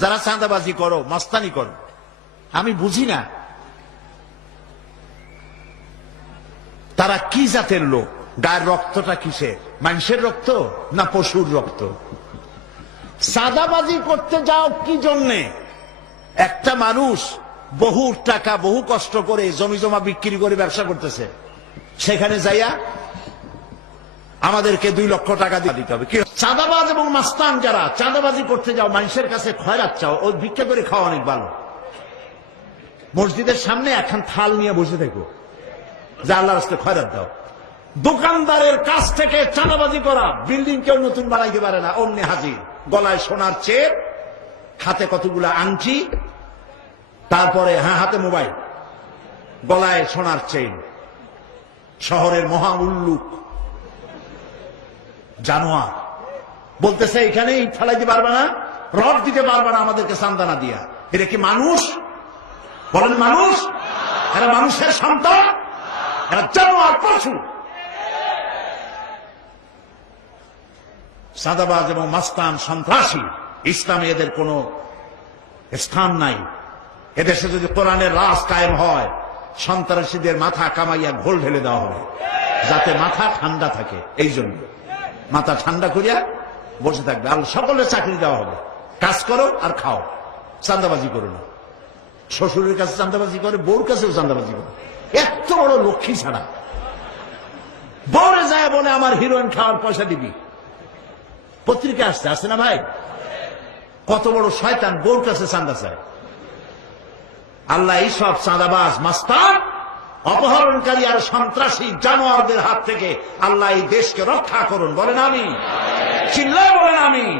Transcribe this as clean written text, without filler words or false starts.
যারা চাঁদাবাজি করো, মাস্তানি করো, আমি বুঝি না তারা কি জাতের লোক। গায়ের রক্তটা কিসের? মানুষের রক্ত না পশুর রক্ত? চাঁদাবাজি করতে যাও কি জন্যে? একটা মানুষ বহু টাকা বহু কষ্ট করে জমি জমা বিক্রি করে ব্যবসা করতেছে, সেখানে যাইয়া আমাদেরকে 2 লক্ষ টাকা দিতে হবে। চাঁদাবাজ এবং মাস্তান যারা চাঁদাবাজি করতে যাও, মানুষের কাছে খয়রাত চাও, ও ভিক্ষা করে খাওয়া অনেক ভালো। মসজিদের সামনে একখান থাল নিয়ে বসে থাকো, যা আল্লাহর রাস্তায় খয়রাত দাও। দোকানদারের কাছ থেকে চাঁদাবাজি করা, বিল্ডিং কেউ নতুন বানাইতে পারে না, অমনি হাজির। গলায় সোনার চেন, হাতে কতগুলো আংটি, তারপরে হাতে মোবাইল, গলায় সোনার চেন। শহরের মহা উল্লুক জানোয়ার বলতেছে এখানে ইট ফেলাইতে পারবে না, রড দিতে পারবে না আমাদেরকে চাঁদা দিয়া। এটা কি মানুষ? বলেন মানুষ? এরা মানুষের সন্তান? এরা জানোয়ার, পশু। চাঁদাবাজ এবং মাস্তান, সন্ত্রাসী, ইসলামে এদের কোনো স্থান নাই। এদেশে যদি কোরআনের রাজ কায়েম হয়, সন্ত্রাসীদের মাথা কামাইয়া ঘোল ঢেলে দেওয়া হবে, যাতে মাথা ঠান্ডা থাকে। এই জন্য মাথা ঠান্ডা করিয়া বসে থাকবে। আর সকলের চাকরি দেওয়া হবে, কাজ করো আর খাও, চাঁদাবাজি করো না। শ্বশুরের কাছে চাঁদাবাজি করে, বউর কাছেও চাঁদাবাজি করে। এত বড় লক্ষ্মী ছাড়া বউরে যায় বলে আমার হিরোইন খাওয়ার পয়সা দিবি। পত্রিকা আসছে না ভাই? কত বড় শয়তান, বউর কাছে চাঁদা চায়। আল্লাহ এইসব চাঁদাবাজ, মাস্তান, অপহরণকারী আর সন্ত্রাসী জানোয়ারদের হাত থেকে আল্লাহ এই দেশকে রক্ষা করুন। বলেন আমিন। চিল্লায় বলেন আমিন।